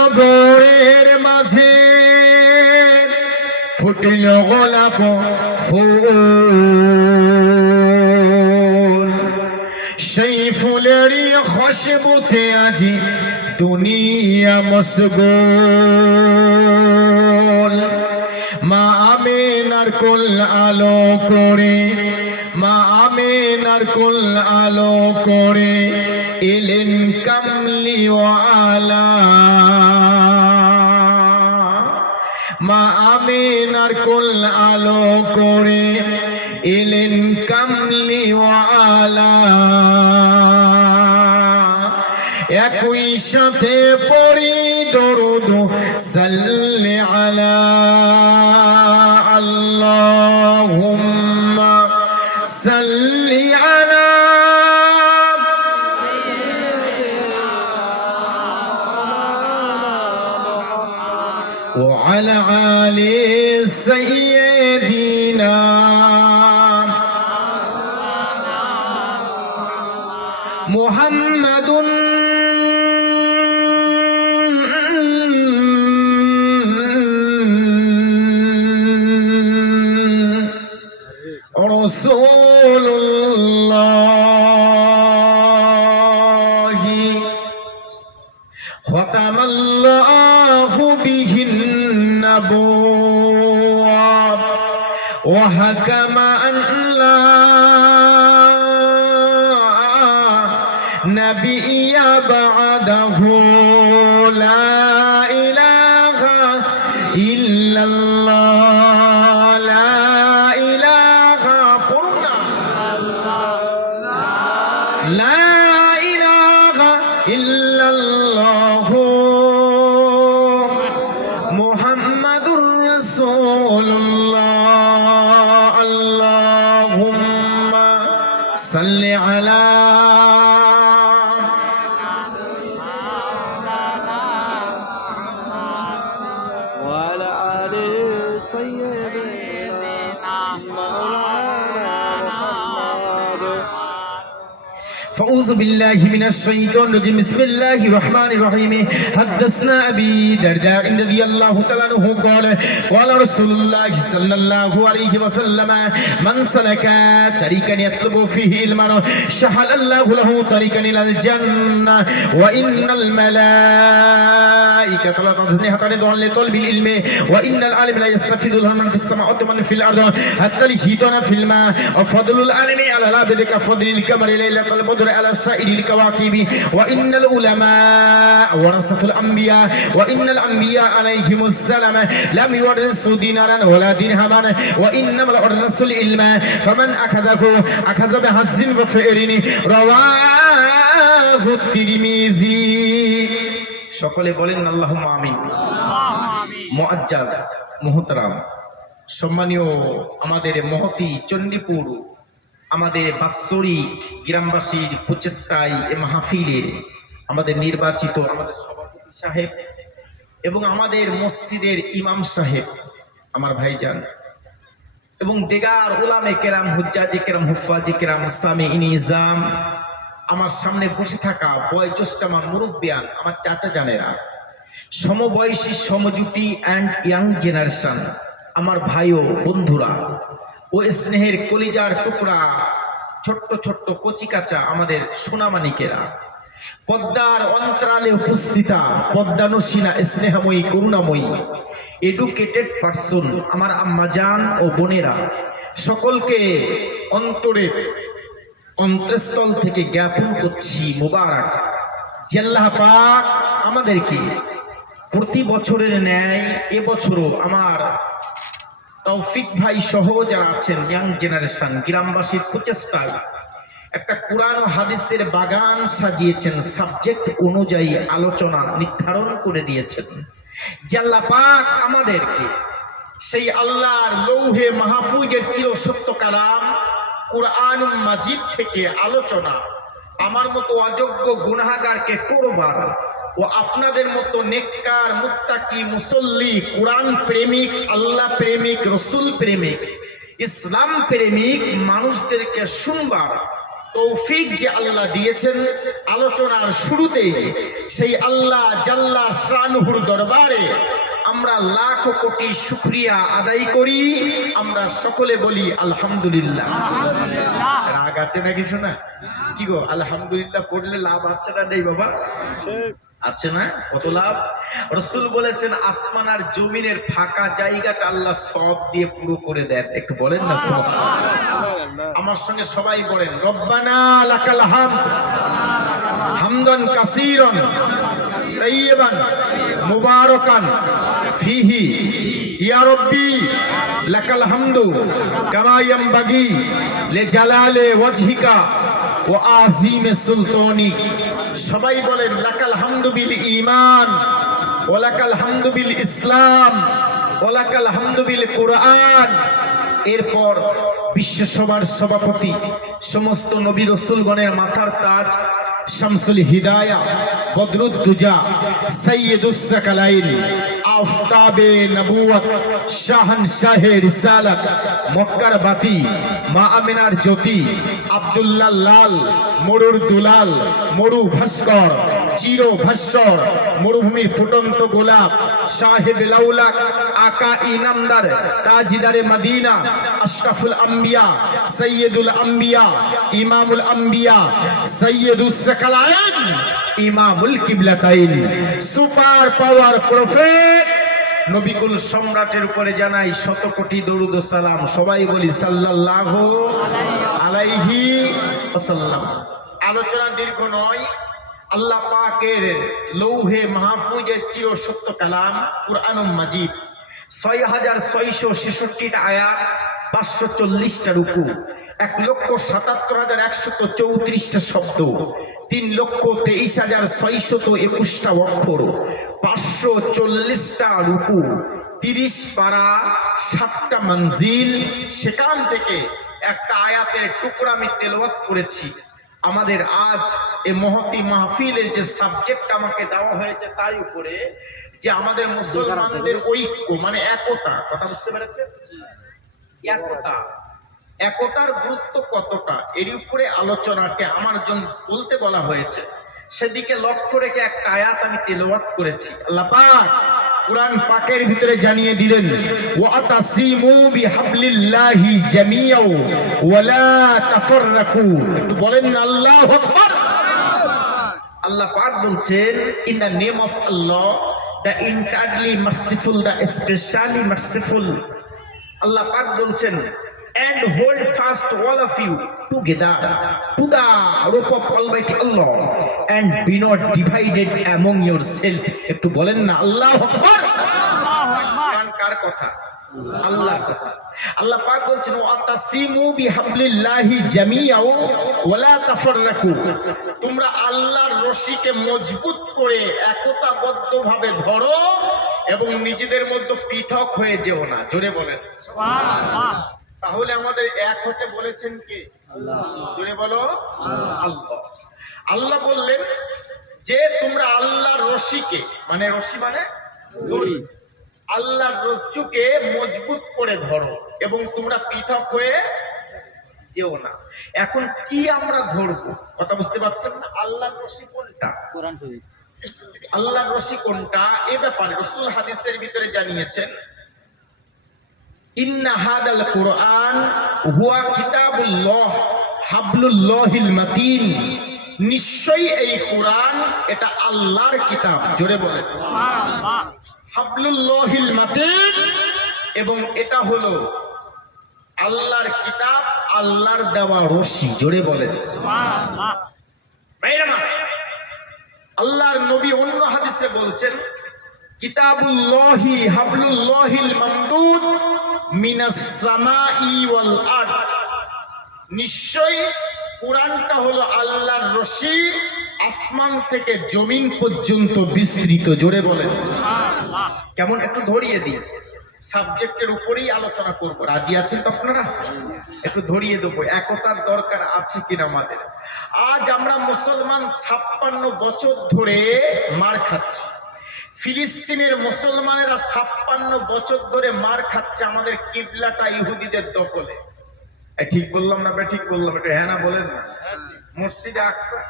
নগরের মাঝে ফুটিল গোলাপ ফুল, সেই ফুলেরই খুশবুতে আজি দুনিয়া মশগুল। মা আমিনার কুল আলো করে, মা আমিনার কুল আলো করে এলেন কামলিওয়ালা। মা আমিনার কুল আলো করে এলেন কামলিওয়ালা। একই সাথে পড়ি দরুদ সাল্লি আলা আল্লাহুম্মা সাল্লি আলা ওয়া আলা আলি সাইয়্যিদিনা মুহাম্মাদুন রাসূলুল্লাহি খাতামাল্লাহু বিহিন নাবুওয়া ওয়া হাকামা আন লা নাবিয়্যা বা'দাহু লা ইলাহা ইল্লাল্লাহ লা ইলাহা পড়ুন না লা ইলাহা ইল্লাল্লাহ মুহাম্মাদুর রাসূলুল্লাহ। আল্লাহুম্মা সাল্লি আলা فأعوذ بالله من الشيطان الرجيم بسم الله الرحمن الرحيم حدثنا أبي درداء رضي الله تعالى عنه قال قال رسول الله صلى الله عليه وسلم من سلك طريقا يطلب فيه علما سهل الله له طريقا إلى الجنة وإن الملائكة لا تضع أجنحتها لطلب العلم وإن العالم لا يستفيد من في السماوات ومن في الأرض حتى يجيء في الماء وفضل العالم على العبد كفضل القمر ليلة البدر على سائر الكواكب وإن العلماء ورثة الأنبياء وإن الأنبياء عليهم السلام لم يورثوا دينارا ولا درهما وإنما ورثوا العلم فمن أخذه أخذ بحظ وفئر رواه الترمذي সকলে বলেন আল্লাহুম্মা আমিন। মুআজ্জাজ মুহতারাম সম্মানীয় আমাদের মহতি চণ্ডীপুর আমাদের বাৎসরিক গ্রামবাসীর প্রচেষ্টায় এ মাহফিলের আমাদের নির্বাচিত আমাদের সভাপতি সাহেব এবং আমাদের মসজিদের ইমাম সাহেব আমার ভাইজান এবং দেগার উলামে কেরাম হুজ্জাজে কেরাম হুফাজে কেরাম সামিঈন নিজাম আমার সামনে বসে থাকা বয়োজ্যেষ্ঠ আমার মুরব্বিয়ান আমার চাচা জানেরা সমবয়সী সমজুটি অ্যান্ড ইয়াং জেনারেশন আমার ভাই ও বন্ধুরা ও স্নেহের কলিজার টুকরা ছোট্ট ছোট্ট কচিকাচা আমাদের সোনামানিকেরা পদ্মার অন্তরালে উপস্থিতা পদ্মানুসীনা স্নেহময়ী করুণাময়ী এডুকেটেড পারসন আমার আম্মাজান ও বোনেরা সকলকে অন্তরের অন্তঃস্থল থেকে জ্ঞাপন করছি মুবারক যে আল্লাহ পাক আমাদেরকে প্রতি বছরের ন্যায় এবছরও আমার তৌফিক ভাই সহ যারা আছেন ইয়াং জেনারেশন গ্রামবাসীর প্রচেষ্টায় একটা কোরআন ও হাদিসের বাগান সাজিয়েছেন, সাবজেক্ট অনুযায়ী আলোচনা নির্ধারণ করে দিয়েছেন। যে আল্লাহ পাক আমাদেরকে সেই আল্লাহর লৌহে মাহফুজের চিরসত্য কালাম কুরআন মাজিদ থেকে আলোচনা আমার মতো অযোগ্য গুনাহগারকে করবার ও আপনাদের মতো নেককার মুত্তাকি মুসল্লি কোরআন প্রেমিক আল্লাহ প্রেমিক রসুল প্রেমিক ইসলাম প্রেমিক মানুষদেরকে শুনবার তৌফিক যে আল্লাহ দিয়েছেন। আলোচনার শুরুতেই সেই আল্লাহ জাল্লা শানুহুর দরবারে আমরা লাখ কোটি শুকরিয়া আদায় করি। আমরা সকলে বলি আলহামদুলিল্লাহ। রাগ আছে নাকি শোনা? কি গো, আলহামদুলিল্লাহ পড়লে লাভ আছে না নেই বাবা? আছে না? কত লাভ। রাসূল বলেছেন আসমান আর জমিনের ফাঁকা জায়গাটা আল্লাহ সব দিয়ে পুরো করে দেন। একটু বলেন না সুবহানাল্লাহ। আমার সঙ্গে সবাই বলেন রব্বানা লাকাল হামদ হামদান কাসীরান তাইয়িবান মুবারাকান ফিহি ইয়া রব্বি লাকাল হামদু কামা ইয়ানবাগি লিজালালি ওয়াজহিকা ওয়া আযীমি সুলতানিক। সবাই বলেন লাকাল হামদু বিল ঈমান ওয়া লাকাল হামদু বিল ইসলাম ওয়া লাকাল হামদু বিল কুরআন। এরপর বিশ্বসভার সভাপতি, সমস্ত নবী রাসূলগণের মাথার তাজ, শামসুল হিদায়া, বদরুদ্দুজা, সৈয়দুস সাকালাইন, আফতাবে নবুয়ত, শাহনশাহে রিসালাত, মক্কার বাতি, মা আমিনার জ্যোতি, আব্দুল্লাহ লাল, মরুর দুলাল, মরু ভাস্কর, চির ভাস্কর, মরুভূমির ফুটন্ত গোলাপ, সাহেব লাউলাক, আকা ইনামদার, তাজিদারে মদিনা, আশরাফুল আম্বিয়া, সৈয়দুল আম্বিয়া, ইমামুল আম্বিয়া, সৈয়দুস সাকালাইন, ইমামুল কিবলাতাইন, সুপার পাওয়ার প্রফেট নবিকুল সম্রাটের উপরে জানাই শত কোটি দরুদ ও সালাম। সবাই বলি সাল্লাল্লাহু আলাইহি ওয়াসাল্লাম। আলোচনা দীর্ঘ নয়। আল্লাহ পাকের লৌহে মাহফুজের চির সত্য কালাম কুরআনুল মাজিদ, ৬৬৬৬টা আয়াত, ৫৪০টা রুকু, ১,৭৭,১৩৪টা শব্দ, ৩,২৩,৬২১টা অক্ষর, ৫৪০টা রুকু, ৩০ পারা, ৭টা মঞ্জিল। সেখান থেকে একটা আয়াতের টুকরা আমি তেলাওয়াত করেছি। আমাদের আজ এই মহতি মাহফিলের যে সাবজেক্ট আমাকে দেওয়া হয়েছে তার উপরে, যে আমাদের মুসলমানদের ঐক্য মানে একতা। কথা বুঝতে পেরেছেন? একতা, একতার গুরুত্ব কতটা, এর উপরে আলোচনাকে আমার জন্য বলতে বলা হয়েছে। সেদিকে লক্ষ্য রেখে একটা আয়াত আমি তেলাওয়াত করেছি। আল্লাহ পাক কুরআন পাকের ভিতরে জানিয়ে দিলেন ওয়াতাসিমু বিহাবলিল্লাহি জামিআ ওয়া লা তাফাররাকু। একটু বলেন না আল্লাহু আকবার। আল্লাহ পাক বলছেন in the name of Allah, the entirely merciful, the especially merciful. আল্লাহ পাক বলছেন and hold fast all of you together to the rope of Almighty Allah and be not divided among yourself. একটু বলেন না আল্লাহু আকবার। কোরআন কার কথা? আল্লাহর কথা। আল্লাহ পাক বলছেন ওয়াতাসিমু বিহাবলিল্লাহি জামিআ ওয়া লা তাফাররাকু। তোমরা আল্লাহর রশিকে মজবুত করে একতাবদ্ধভাবে ধরো এবং নিজেদের মধ্যে পৃথক হয়ে যেও না। জোরে বলেন সুবহানাল্লাহ। তাহলে আমাদের এক হতে বলেছেন কে? আল্লাহ। জোরে বলো আল্লাহ। আল্লাহ বললেন যে তোমরা আল্লাহর রশিকে, মানে রশি মানে দড়ি, আল্লাহর রজ্জুকে মজবুত করে ধরো এবং তোমরা পৃথক হয়ে যেও না। এখন কি আমরা ধরবো? কথা বুঝতে পারছেন না? আল্লাহর রশি কোনটা? কোরআন শরীফ। আল্লাহর রশি কোনটা এ ব্যাপারে রাসূল হাদিসের ভিতরে জানিয়েছেন ইন্না হাদাল কুরআন হুয়া কিতাবুল্লাহ হাবলুল্লাহিল মাতিন। নিশ্চয়ই এই কুরআন এটা আল্লাহর কিতাব। জোরে বলেন সুবহানাল্লাহ। হাবলুল্লাহিল মাতিন, এবং এটা হলো আল্লাহর কিতাব, আল্লাহর দেওয়া রশি। জোরে বলেন সুবহানাল্লাহ। আল্লাহর নবী অন্য হাদিসে বলছেন কিতাবুল্লাহি হাবলুল্লাহিল মামদুদ মিনাস সামাই ওয়াল আরদ। নিশ্চয় কুরআনটা হলো আল্লাহর রশি, আসমান থেকে জমিন পর্যন্ত বিস্তৃত। জোরে বলেন সুবহানাল্লাহ। কেমন একটু ধরিয়ে দিই, সাবজেক্টের উপরেই আলোচনা করব। রাজি আছেন তো আপনারা? একটু ধরিয়ে দেবো একতার দরকার আছে কিনা আমাদের। আজ আমরা মুসলমান 56 বছর ধরে মার খাচ্ছি। ফিলিস্তিনের মুসলমানেরা 56 বছর ধরে মার খাচ্ছে আমাদের কিবলাটা ইহুদিদের দখলে। ঠিক বললাম না? ঠিক বললাম? একটু হ্যাঁ না বলেন না। মসজিদে আকসা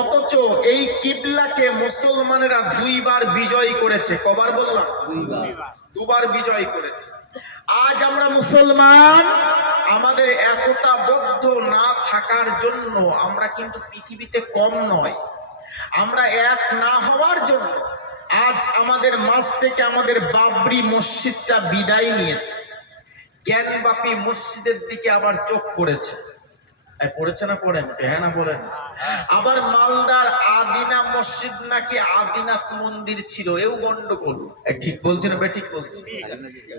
অথচ এই কিবলাকে মুসলমানেরা দুইবার বিজয় করেছে। কবার বললাম? দুবার বিজয় করেছে। আজ আমরা মুসলমান, আমাদের একতাবদ্ধ না থাকার জন্য আমরা কিন্তু পৃথিবীতে কম নয়। আমরা এক না হওয়ার জন্য আজ আমাদের মাঝ থেকে আমাদের বাবরি মসজিদটা বিদায় নিয়েছে, জ্ঞানবাপী মসজিদের দিকে আবার চোখ পড়েছে। পড়েছে না পড়েন? হ্যাঁ না বলেন? আবার মালদার আদিনা মসজিদ নাকি আদিনাথ মন্দির ছিল, এও গন্ডগোল। ঠিক বলছি না ঠিক বলছি?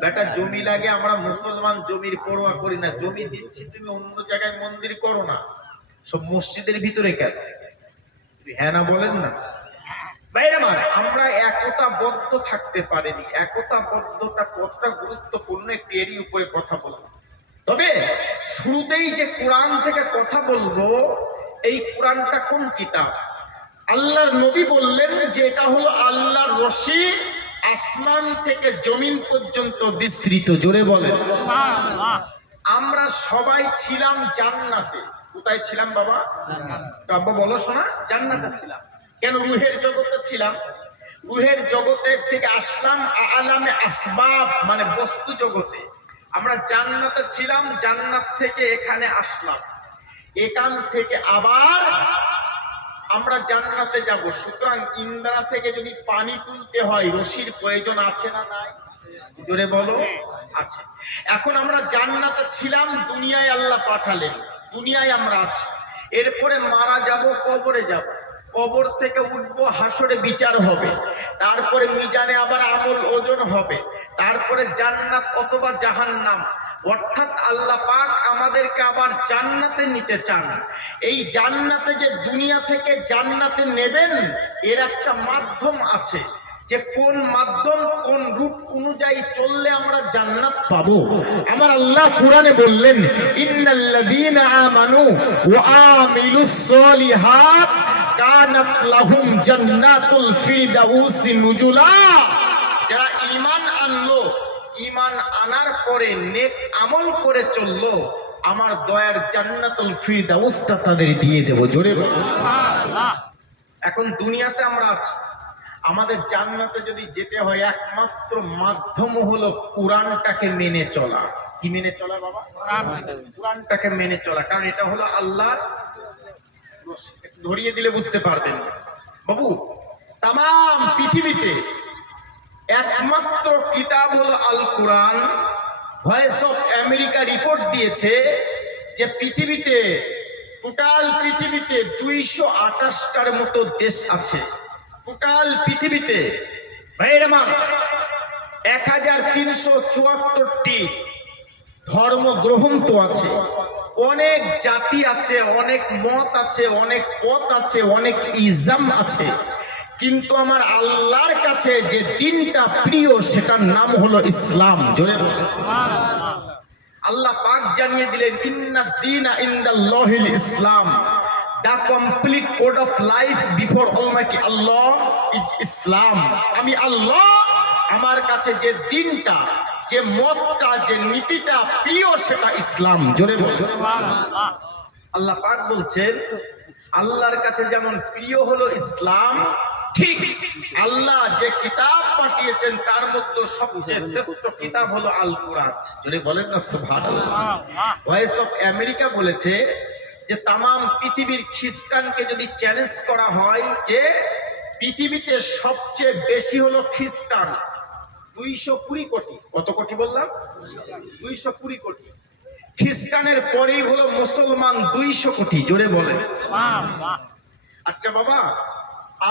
বেটা জমি লাগে, আমরা মুসলমান জমির পরোয়া করি না। জমি দিচ্ছি, তুমি অন্য জায়গায় মন্দির করো না, সব মসজিদের ভিতরে কেন? হ্যাঁ না বলেন না? আমরা একতাবদ্ধ থাকতে পারিনি। একতাবদ্ধতা কতটা গুরুত্বপূর্ণ একটি এরই উপরে কথা বলবো। তবে শুরুতেই যে কোরআন থেকে কথা বলবো, এই কোরআনটা কোন কিতাব? আল্লাহর নবী বললেন যে এটা হলো আল্লাহর রশি, আসমান থেকে জমিন পর্যন্ত বিস্তৃত। জোরে বলেন। আমরা সবাই ছিলাম জান্নাতে। কোথায় ছিলাম বাবা? বাবা বলো শোনা। জান্নাতে ছিলাম। কেন? রুহের জগতে ছিলাম। রুহের জগতের থেকে আসলাম আলামে আসবাব, মানে বস্তু জগতে। আমরা জান্নাতে ছিলাম, জান্নাত থেকে এখানে আসলাম, এখান থেকে আবার আমরা জান্নাতে যাব। সুতরাং ইন্দ্রা থেকে যদি পানি তুলতে হয়, রশির প্রয়োজন আছে না নাই? জোরে বলো। আছে। এখন আমরা জান্নাতে ছিলাম, দুনিয়ায় আল্লাহ পাঠালেন, দুনিয়ায় আমরা আছি। এরপরে মারা যাব, কবরে যাব, কবর থেকে উঠবো, হাসরে বিচার হবে, তারপরে মিজানে আবার আমল ওজন হবে, তারপরে জান্নাত অথবা জাহান্নাম। অর্থাৎ আল্লাহ পাক আমাদেরকে আবার জান্নাতে নিতে চান। এই জান্নাতে যে দুনিয়া থেকে জান্নাতে নেবেন, এর একটা মাধ্যম আছে, যে কোন মাধ্যম কোন রূপ অনুযায়ী চললে আমরা জান্নাত পাবো। আমার আল্লাহ কোরআনে বললেন, ইন্নাল্লাযীনা আমানু ওয়া আমিলুস সলিহাত কানাত লাহুম জান্নাতুল ফিরদাউসি নুজুলা। যারা ঈমান আনলো, ঈমান আনার পরে নেক আমল করে চললো, আমার দয়ার জান্নাতুল ফিরদাউসটা তাদের দিয়ে দেব। জোরে সুবহানাল্লাহ। এখন দুনিয়াতে আমরা আছি, আমাদের জান্নাতে যদি যেতে হয় একমাত্র মাধ্যম হলো কোরআনটাকে মেনে চলা। কি মেনে চলা বাবা? কোরআনটাকে মেনে চলা। কারণ এটা হলো আল্লাহর, ধরিয়ে দিলে বুঝতে পারবেন বাবু। তাম পৃথিবীতে একমাত্র কিতাব হলো আল কোরআন। ভয়েস অফ আমেরিকা রিপোর্ট দিয়েছে যে পৃথিবীতে, টোটাল পৃথিবীতে 228টার মতো দেশ আছে। টোটাল পৃথিবীতে 1374টি ধর্মগ্রন্থ আছে, অনেক জাতি আছে, অনেক মত আছে, অনেক পথ আছে, অনেক ইজাম আছে। কিন্তু আমার আল্লাহর কাছে যে দিনটা প্রিয়, সেটার নাম হলো ইসলাম। জোরে আল্লাহ পাক জানিয়ে দিলেন, ইন্নাদ দীনা ইনদাল্লাহিল ইসলাম। The complete code of life before Almighty Allah is Islam. আমি আল্লাহ, আমার কাছে যে দিনটা, যে মতটা, যে নীতিটা প্রিয়, সেটা ইসলাম। জোরে বলুন। আল্লাহ পাক বলছেন, আল্লাহর কাছে যেমন প্রিয় হলো ইসলাম, ঠিক আল্লাহ যে কিতাব পাঠিয়েছেন তার মধ্যে সবচেয়ে শ্রেষ্ঠ কিতাব হলো আল কোরআন। জোরে বলেন না সুবহানাল্লাহ। ভয়েস অফ আমেরিকা বলেছে যে তাম পৃথিবীর খ্রিস্টানকে যদি চ্যালেঞ্জ করা হয় যে পৃথিবীতে সবচেয়ে বেশি হলো খ্রিস্টান, 220 কোটি। কত কোটি বললাম? 220 কোটি। খ্রিস্টানের পরেই হলো মুসলমান 200 কোটি। জোরে বলেন। আচ্ছা বাবা,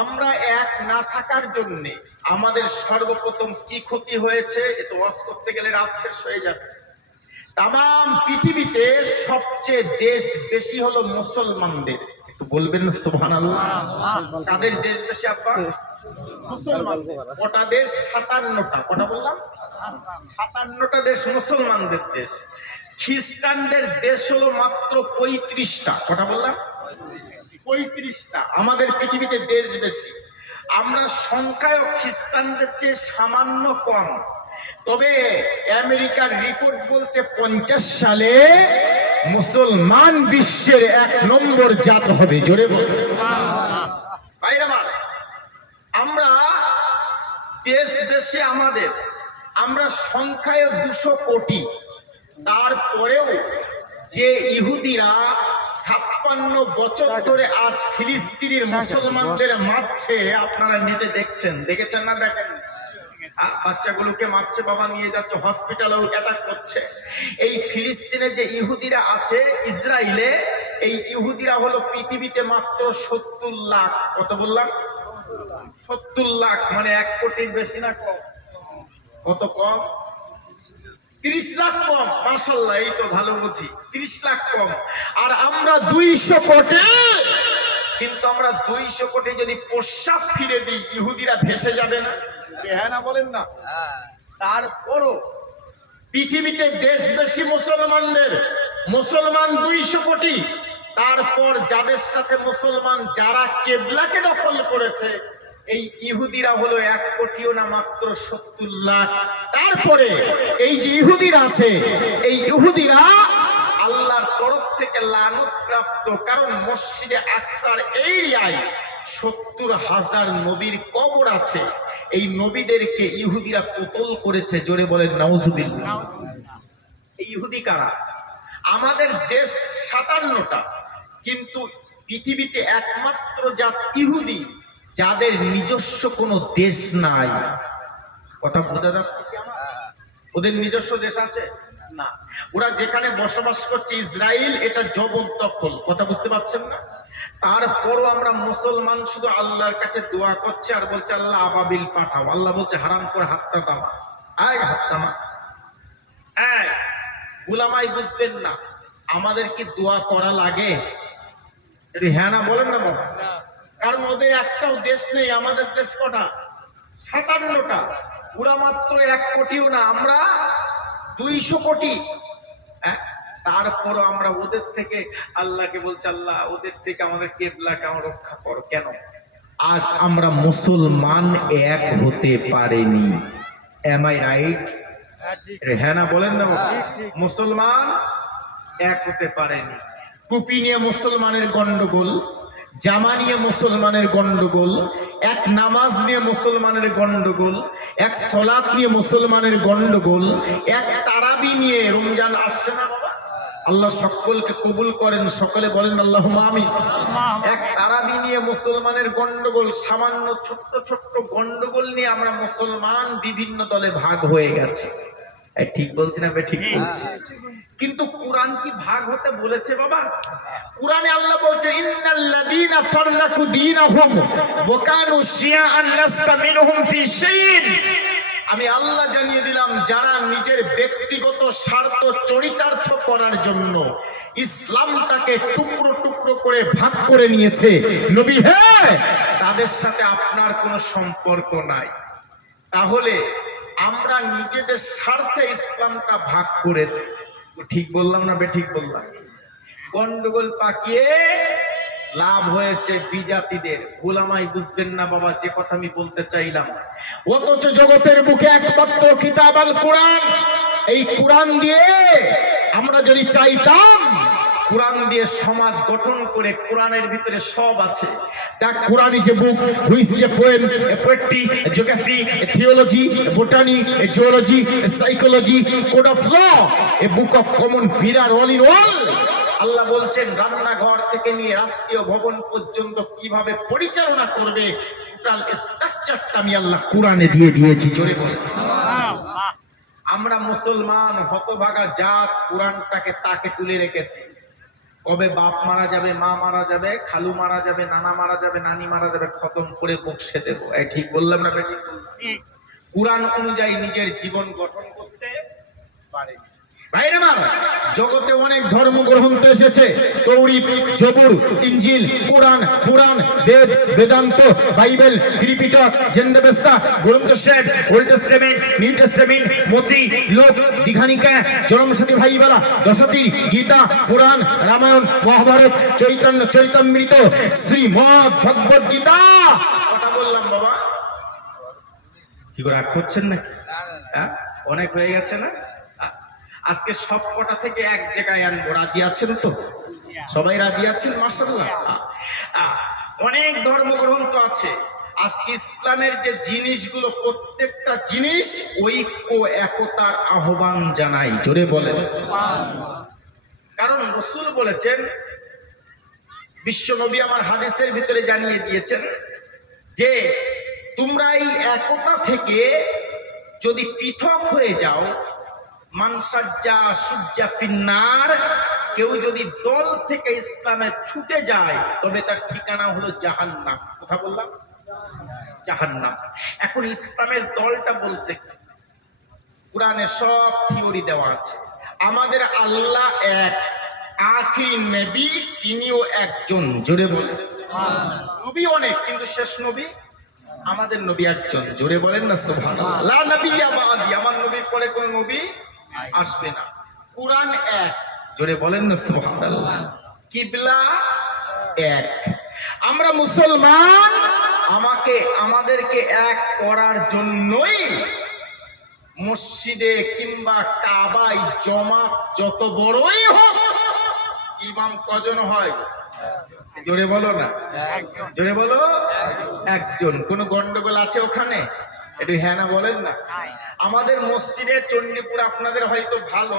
আমরা এক না থাকার জন্যে আমাদের সর্বপ্রথম কি ক্ষতি হয়েছে? এ তো ওয়াজ করতে গেলে রাত শেষ হয়ে যাবে। তাম পৃথিবীতে সবচেয়ে দেশ বেশি হলো মুসলমানদের। একটু বলবেন সুবহানাল্লাহ। কাদের দেশ বেশি আব্বা? মুসলমান। কটা দেশ? 57টা। কটা বললাম? 57টা দেশ মুসলমানদের দেশ। খ্রিস্টানদের দেশ হলো মাত্র 35টা। কটা বললাম? 35টা। আমাদের পৃথিবীতে দেশ বেশি। আমরা সংখ্যায় খ্রিস্টানদের চেয়ে সামান্য কম। তবে আমেরিকার রিপোর্ট বলছে 50 সালে মুসলমান বিশ্বের 1 নম্বর জাত হবে। জোরে বলুন। দেশ বেশি আমাদের, আমরা সংখ্যায় 200 কোটি, তারপরেও যে ইহুদিরা 56 বছর ধরে আজ ফিলিস্তিনের মুসলমানদের মারছে, আপনারা নেটে দেখেছেন না? দেখেন, বাচ্চাগুলোকে মারছে, বাবা নিয়ে যাচ্ছে হসপিটালেও অ্যাটাক করছে। এই ফিলিস্তিনে যে ইহুদিরা আছে ইসরায়েলে, এই ইহুদিরা হলো পৃথিবীতে মাত্র 70 লাখ। কত বললাম? 70 লাখ, মানে 1 কোটির বেশি না কম? কত কম? 30 লাখ কম। মাশাআল্লাহ, এই তো ভালো বুঝি, 30 লাখ কম। আর আমরা 200 কোটি, কিন্তু আমরা 200 কোটি যদি প্রস্রাব ফিরে দিই, ইহুদিরা ভেসে যাবে না? হ্যাঁ না বলেন না? তারপরও পৃথিবীতে দেশ বেশি মুসলমানদের, মুসলমান 200 কোটি, তারপর যাদের সাথে মুসলমান যারা কেবলাকে দখল করেছে এই ইহুদিরা হলো 1 কোটিও না, মাত্র 70 লাখ। তারপরে এই যে ইহুদিরা আছে, এই ইহুদিরা আল্লাহর তরফ থেকে লানত প্রাপ্ত, কারণ মসজিদে আকসার এরিয়ায় 70,000 নবীর কবর আছে। এই নবীদেরকে ইহুদিরা কতল করেছে, জোরে বলেন নাউজুবিল্লাহ। এই ইহুদি কারা? আমাদের দেশ 57টা, কিন্তু পৃথিবীতে একমাত্র জাত ইহুদি যাদের নিজস্ব কোনো দেশ নাই। কথা বোঝা যাচ্ছে কি আমার? ওদের নিজস্ব দেশ আছে না। ওরা যেখানে বসবাস করছে ইসরায়েল, এটা জবরদখল। কথা বুঝতে পারছেন না? তারপরও আমরা মুসলমান শুধু আল্লাহর কাছে দোয়া করছে আর বলছে আল্লাহ আবাবিল পাঠাও। আল্লাহ বলছে হারাম করে হাতটা নামা, আয় হাত নামা। গোলামাই বুঝবেন না, আমাদের কি দোয়া করা লাগে? হ্যাঁ না বলেন না বাবা? কারণ ওদের একটাও দেশ নেই, আমাদের দেশ কটা? 57টা। ওরা মাত্র 1 কোটিও না, আমরা 200 কোটি। তারপরও আমরা ওদের থেকে আল্লাহকে বলছি আল্লাহ ওদের থেকে আমাদের কেবলাকে আমার রক্ষা করো। কেন? আজ আমরা মুসলমান এক হতে পারেনি। Am I right? হ্যাঁ না বলেন না বাবা? মুসলমান এক হতে পারেনি। টুপি নিয়ে মুসলমানের গন্ডগোল, জামা নিয়ে মুসলমানের গন্ডগোল, এক নামাজ নিয়ে মুসলমানের গন্ডগোল, এক সলাত নিয়ে মুসলমানের গন্ডগোল, এক তারাবি নিয়ে। রমজান আসছে না বাবা? আল্লাহ সকলকে কবুল করেন, সকলে বলেন আল্লাহুম্মা আমিন। এক তারাবি নিয়ে মুসলমানের গন্ডগোল, সামান্য ছোট্ট ছোট্ট গন্ডগোল নিয়ে আমরা মুসলমান বিভিন্ন দলে ভাগ হয়ে গেছে। ঠিক বলছি না? ঠিক বলছি। কিন্তু কোরআন কি ভাগ হতে বলেছে বাবা? কোরআনে আল্লাহ বলছে ইন্নাল্লাযীনা ফাররাকু দীনাহুম ওয়া কানু শিয়াআন লাস্তা মিনহুম ফি শাইইন। আমি আল্লাহ জানিয়ে দিলাম, যারা নিজের ব্যক্তিগত স্বার্থ চরিতার্থ করার জন্য ইসলামটাকে টুকরো টুকরো করে ভাগ করে নিয়েছে, নবী হে, তাদের সাথে আপনার কোনো সম্পর্ক নাই। তাহলে আমরা নিজেদের স্বার্থে ইসলামটা ভাগ করেছি। ঠিক বললাম না ঠিক বললাম? গন্ডগোল পাকিয়ে লাভ হয়েছে বিজাতিদের। গোলামাই বুঝবেন না বাবা যে কথা আমি বলতে চাইলাম। অথচ জগতের বুকে একমাত্র কিতাব আল কোরআন, এই কোরআন দিয়ে আমরা যদি চাইতাম, কোরআন দিয়ে সমাজ গঠন করে, কোরআনের ভিতরে সব আছে। The Quran is a book which is a poem, a poetry, a geography, a theology, a botany, a geology, a psychology, code of law, a book of common pillar all in all. আল্লাহ বলছেন রান্নাঘর থেকে নিয়ে রাষ্ট্রীয় ভবন পর্যন্ত কিভাবে পরিচালনা করবে, টোটাল স্ট্রাকচারটা আমি আল্লাহ কোরআনে দিয়ে দিয়েছি। জোরে বলে আমরা মুসলমান হতভাগা জাত কোরআনটাকে তাকে তুলে রেখেছি। কবে বাপ মারা যাবে, মা মারা যাবে, খালু মারা যাবে, নানা মারা যাবে, নানি মারা যাবে, খতম করে বক্সে দেবো। ঠিক বললাম না? কোরআন অনুযায়ী নিজের জীবন গঠন করতে পারে। ভাইরা আমার, জগতে অনেক ধর্মগ্রন্থ এসেছে, তৌরাত, জবুর, ইনজিল, কোরআন, পুরাণ, বেদ, বেদান্ত, বাইবেল, ত্রিপিটক, জেন্দাবেস্তা, গ্রন্থ সাহেব, ওল্ড টেস্টামেন্ট, নিউ টেস্টামেন্ট, মতি, লোক, দীঘানিকা, জনমসাথী ভাইবেলা, দশাতি, গীতা, পুরাণ, রামায়ণ, মহাভারত, চৈতন্য চৈতামৃত, শ্রীমদ ভগবদ গীতা। কথা বললাম বাবা? কি করে রাগ করছেন নাকি? অনেক হয়ে গেছে না? আজকে সব কটা থেকে এক জায়গায় আনবো। রাজি আছেন তো? সবাই রাজি আছেন? মাশাআল্লাহ। অনেক ধর্মগ্রন্থ আছে, আজকে ইসলামের যে জিনিসগুলো প্রত্যেকটা জিনিস ঐক্য একতার আহ্বান জানাই, জোরে বলেন। কারণ রাসূল বলেছেন, বিশ্ব নবী আমার হাদিসের ভিতরে জানিয়ে দিয়েছেন যে তোমরা এই একতা থেকে যদি পৃথক হয়ে যাও, মানসাজ্জা সুজ্জা ফিন্নার, কেউ যদি দল থেকে ইসলামে ছুটে যায় তবে তার ঠিকানা হলো জাহান্নাম। কথা বললাম, জাহান্নাম। এখন ইসলামের দলটা বলতে কুরআনে সব থিওরি দেওয়া আছে। আমাদের আল্লাহ এক, আখিরি নবী তিনিও একজন, জোরে বলেন। নবী অনেক, কিন্তু শেষ নবী আমাদের নবী একজন, জোরে বলেন না সুবহানাল্লাহ। লা নবিয়্যা বাদি, আমার নবীর পরে কোন নবী আসবে না। কুরআন এক, জোরে বলেন না সুবহানাল্লাহ। কিবলা এক। আমরা মুসলমান, আমাদেরকে এক করার জন্যই মসজিদে কিংবা কাবায় জমাত যত বড়ই হোক, ইমাম কজন হয়? জোরে বলো না, জোরে বলো, একজন। কোন গন্ডগোল আছে ওখানে? একটু হ্যাঁ না বলেন না। আমাদের মসজিদের চণ্ডীপুর আপনাদের হয়তো ভালো,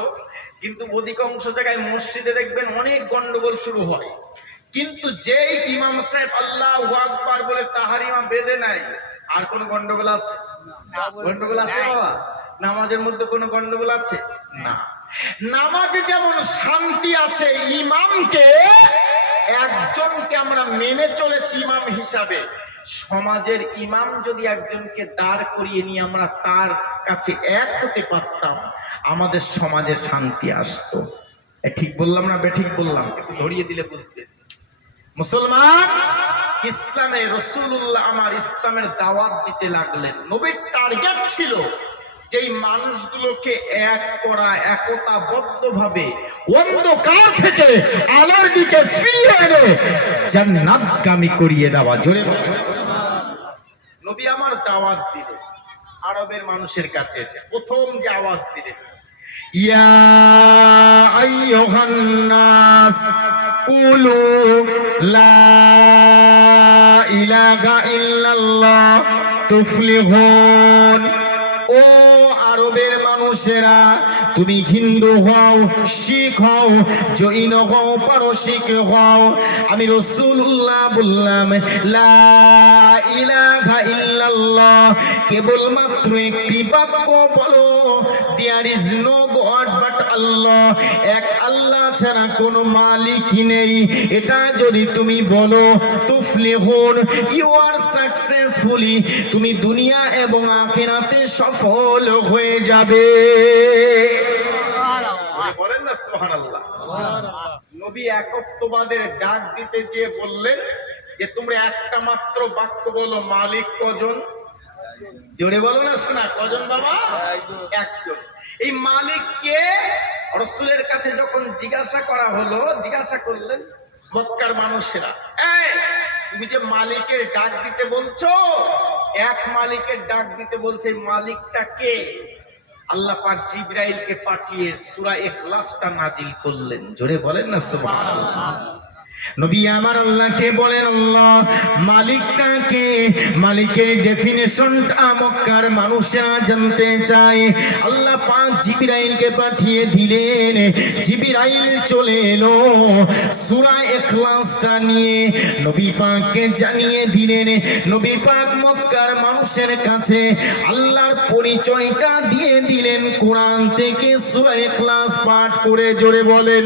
কিন্তু অধিকাংশ জায়গায় মসজিদে দেখবেন অনেক গন্ডগোল শুরু হয়। কিন্তু যেই ইমাম সাহেব আল্লাহু আকবার বলে তাহার ইমাম বেঁধে নাই, আর কোন গন্ডগোল আছে? গন্ডগোল আছে বাবা? নামাজের মধ্যে কোনো গন্ডগোল আছে না। নামাজে যেমন শান্তি আছে, ইমামকে একজনকে আমরা মেনে চলেছি ইমাম হিসাবে, সমাজের ইমাম যদি একজনকে দাঁড় করিয়ে নিয়ে আমরা তার কাছে এক হতে পারতাম, আমাদের সমাজে শান্তি আসতো। ঠিক বললাম না বেঠিক বললাম? একটু ধরিয়ে দিলে বুঝবে। মুসলমান, ইসলামে রাসূলুল্লাহ আমার ইসলামের দাওয়াত দিতে লাগলেন। নবীর টার্গেট ছিল যেই মানুষগুলোকে এক করা, একতাবদ্ধভাবে অন্ধকার থেকে আলোর দিকে ফিরিয়ে এনে জান্নাতগামী করিয়ে দেওয়া, জোরে বলেন। নবী আমার দাওয়াত দিলেন আরবের মানুষের কাছে এসে, প্রথম যে আওয়াজ দিলেন, ইয়া আইয়ুহান নাস কুলু লা ইলাহা ইল্লাল্লাহ তুফলিহুন। ও আরবের মানুষেরা, তুমি হিন্দু হও, শিখ হও, জৈন হও, পারসিক হও, আমি রাসূলুল্লাহ বললাম লা ইলাহা ইল্লাল্লাহ, কেবলমাত্র একটি বাক্য বলো, there is no god but Allah, এক আল্লাহ ছাড়া কোনো মালিকই নেই। এটা যদি তুমি বলো, তুফলিহুন, ইউ আর সাকসেসফুলি, তুমি দুনিয়া এবং আখিরাতে সফল হয়ে যাবে। বলেন না সুবহানাল্লাহ। নবী একত্ববাদের ডাক দিতে যেয়ে বললেন যে তোমরা একটা মাত্র বাক্য বলো, মালিক কজন? জোরে বলো না শোনা, কজন বাবা? একজন। এই মালিক কে? রাসূলের কাছে যখন জিজ্ঞাসা করা হলো, জিজ্ঞাসা করলেন মক্কার মানুষেরা, এই তুমি যে মালিকের ডাক দিতে বলছো, এক মালিকের ডাক দিতে বলছে, মালিকটা কে? আল্লাহ পাক জিবরাইলকে পাঠিয়ে সূরা ইখলাসটা নাজিল করলেন, জোরে বলেন না সুবহানাল্লাহ। নবী আমার আল্লাহকে বলেন, আল্লাহ মালিকটা কে? মালিকের ডেফিনেশনটা মক্কার মানুষরা জানতে চায়। আল্লাহ পাক জিবরাইলকে পাঠিয়ে দিলেন। জিবরাইল চলে এলো সূরা ইখলাসটা নিয়ে নবী পাককে জানিয়ে দিলেন। নবী পাক মক্কার মানুষের কাছে আল্লাহর পরিচয়টা দিয়ে দিলেন কোরআন থেকে সূরা ইখলাস পাঠ করে, জোরে বলেন।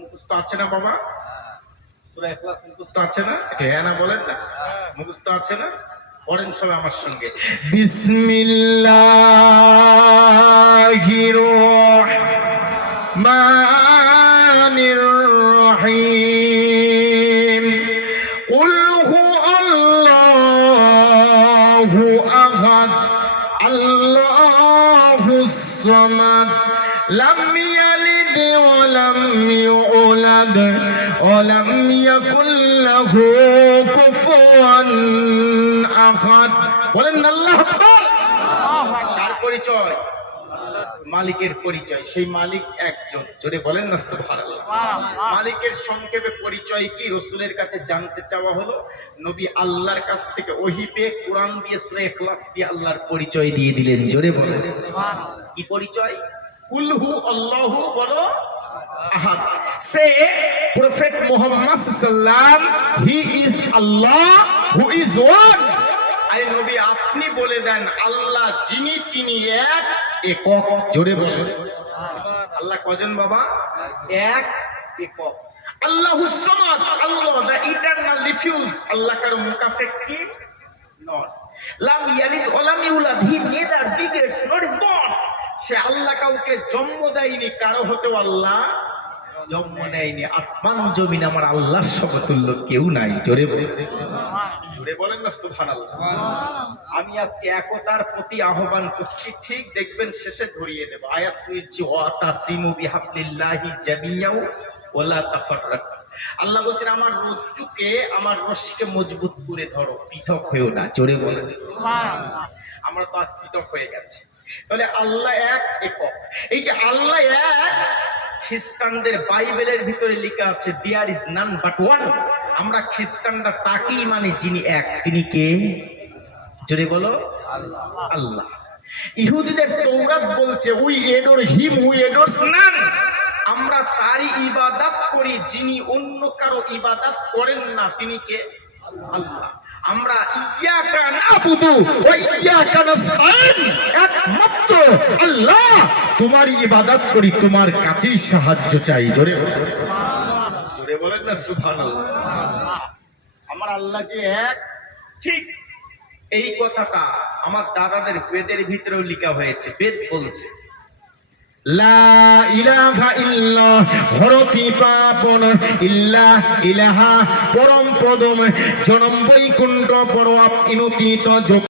মুখস্থ আছে না বাবা? সূরা ইখলাস মুখস্থ আছে না? হ্যাঁ না বলেন না, মুখস্থ আছে না? পড়েন সবাই আমার সঙ্গে, বিসমিল্লাহির রহমানির রহিম, কুল হুয়াল্লাহু আহাদ, আল্লাহুস সামাদ, লাম ইয়ালিদ ওয়া লাম ইউলাদ ওয়া লাম ইয়াকুল লাহু কুফুয়ান আহাদ। বলেন আল্লাহু আকবার। কার পরিচয়? মালিকের পরিচয়, সেই মালিক একজন, জোরে বলেন না সুবহানাল্লাহ। মালিকের সংক্ষেপে পরিচয় কি রাসূলের কাছে জানতে চাওয়া হলো। নবী আল্লাহর কাছ থেকে ওহী পেয়ে কোরআন দিয়ে সূরা ইখলাস দিয়ে আল্লাহর পরিচয় দিয়ে দিলেন, জোরে বলেন কি পরিচয়? কুল হু আল্লাহু বলো আহাদ। সে প্রফেট মুহাম্মদ সাল্লাম, he is Allah who is one. I নবী আপনি বলে দেন আল্লাহ যিনি তিনি এক, একক, জোরে বলেন আল্লাহ কজন বাবা? এক, একক। আল্লাহুস সামাদ, আল্লাহ দ্য ইটারনাল রিফিউজ, আল্লাহ কারো মুকাফেক কি নট। লাম ইয়ালিদ ওয়া লাম ইউলাদ, he neither begets not is born. সে আল্লাহ কাউকে জন্ম দেয়নি, কারো হতেও আল্লাহ জন্ম নেয়নি। আসমান জমিন আমার আল্লাহর সমতুল্য কেউ নাই, জোরে বলেন, জোরে বলেন না সুবহানাল্লাহ। আমি আজকে একতার প্রতি আহ্বান করছি, ঠিক দেখবেন শেষে ধরিয়ে দেব আয়াত হয়েছে ওয়াতাসিমু বিহাবলিল্লাহি জামিয়াও ওয়ালা তাফাররাকু। আল্লাহ বলছেন আমার রজ্জুকে, আমার রশিকে মজবুত করে ধরো, পৃথক হয়েও না, জোরে বলেন সুবহানাল্লাহ। আমরা তো আজ পৃথক হয়ে গেছে। তাহলে আল্লাহ এক, একক। এই যে আল্লাহ এক, খ্রিস্টানদের বাইবেলের ভিতরে লেখা আছে there is none but one. আমরা খ্রিস্টানরা তাকেই মানে যিনি এক, তিনি কে? জোরে বলো আল্লাহ। আল্লাহ। ইহুদিদের তৌরাত বলছে উই এডোর হিম হু এডোরস নান, আমরা তারই ইবাদত করি যিনি অন্য কারো ইবাদত করেন না, তিনি কে? আল্লাহ। আমরা ইয়াকা নাবুদু ওয়া ইয়াকা নাস্তাইন, একমাত্র আল্লাহ তোমারই ইবাদত করি, তোমার কাছেই সাহায্য চাই, জোরে জোরে বলেন না সুবহানাল্লাহ। আমার আল্লাহ যে এক, ঠিক এই কথাটা আমার দাদাদের বেদের ভিতরেও লেখা হয়েছে। বেদ বলছে লা ইলাহা ইল্লাল্লাহ হরতি পাপন ইল্লা ইলাহা পরম পদম জনম বৈকুণ্ঠ পরম ইনুতিত